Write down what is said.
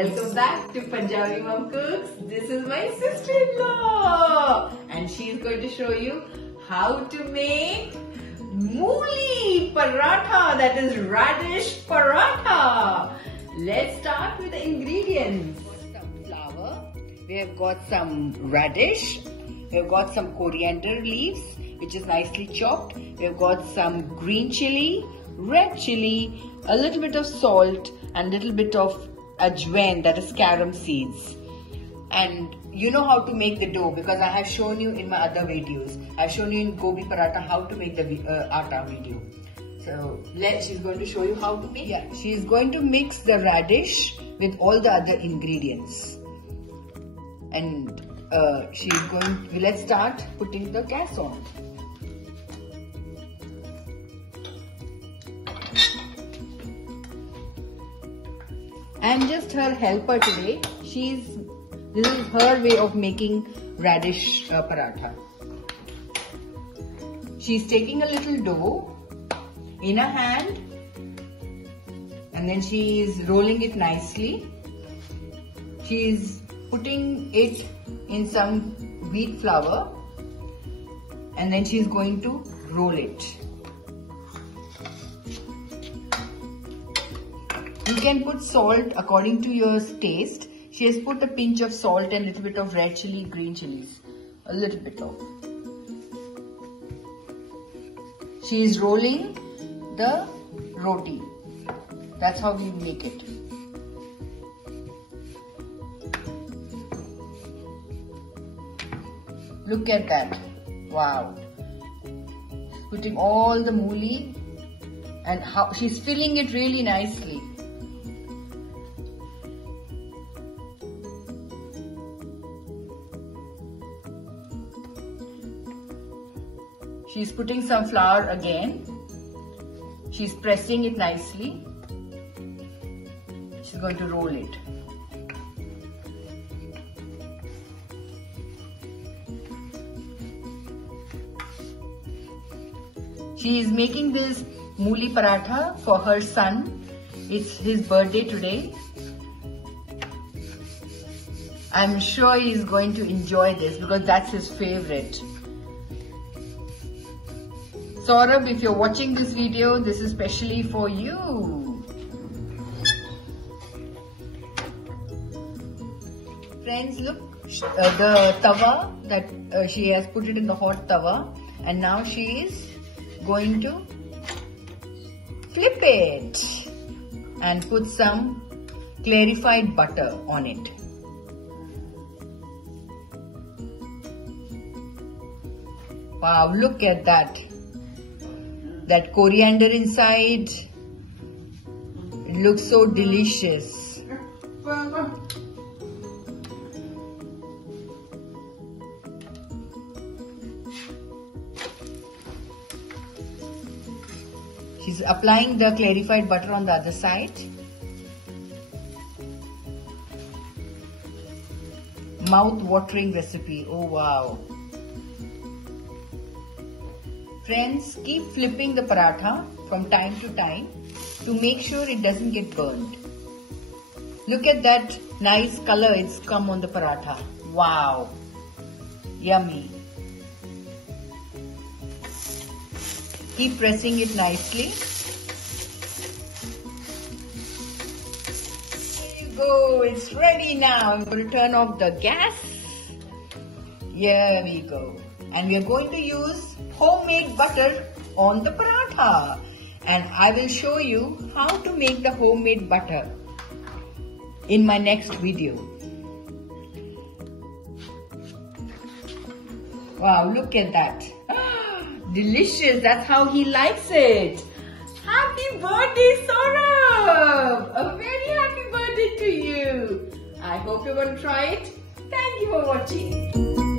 Welcome back to Punjabi Mom Cooks. This is my sister-in-law and she's going to show you how to make mooli paratha, that is radish paratha. Let's start with the ingredients. Some flour, we have got some radish, we have got some coriander leaves which is nicely chopped, we have got some green chili, red chili, a little bit of salt and a little bit of ajwain, that is carom seeds. And you know how to make the dough because I have shown you in my other videos. I've shown you in gobi paratha how to make the atta video. So she's going to show you how to make it. She's going to mix the radish with all the other ingredients. And let's start putting the gas on. I'm just her helper today. This is her way of making radish paratha. She's taking a little dough in a hand and then she is rolling it nicely. She is putting it in some wheat flour and then she is going to roll it. You can put salt according to your taste. She has put a pinch of salt and a little bit of red chili, green chilies. A little bit of. She is rolling the roti. That's how we make it. Look at that. Wow. Putting all the mooli and how she's filling it really nicely. She's putting some flour again. She's pressing it nicely. She's going to roll it. She is making this mooli paratha for her son. It's his birthday today. I'm sure he's going to enjoy this because that's his favorite. Saurabh, if you're watching this video, this is specially for you. Friends, look, the tawa that she has put it in the hot tawa and now she is going to flip it and put some clarified butter on it. Wow, look at that. That coriander inside, it looks so delicious. She's applying the clarified butter on the other side. Mouth-watering recipe, oh wow. Friends, keep flipping the paratha from time to time to make sure it doesn't get burned. Look at that nice color it's come on the paratha. Wow. Yummy. Keep pressing it nicely. There you go. It's ready now. I'm going to turn off the gas. Here we go. And we are going to use homemade butter on the paratha. And I will show you how to make the homemade butter in my next video. Wow, look at that. Delicious. That's how he likes it. Happy birthday, Saurabh. A very happy birthday to you. I hope you're going to try it. Thank you for watching.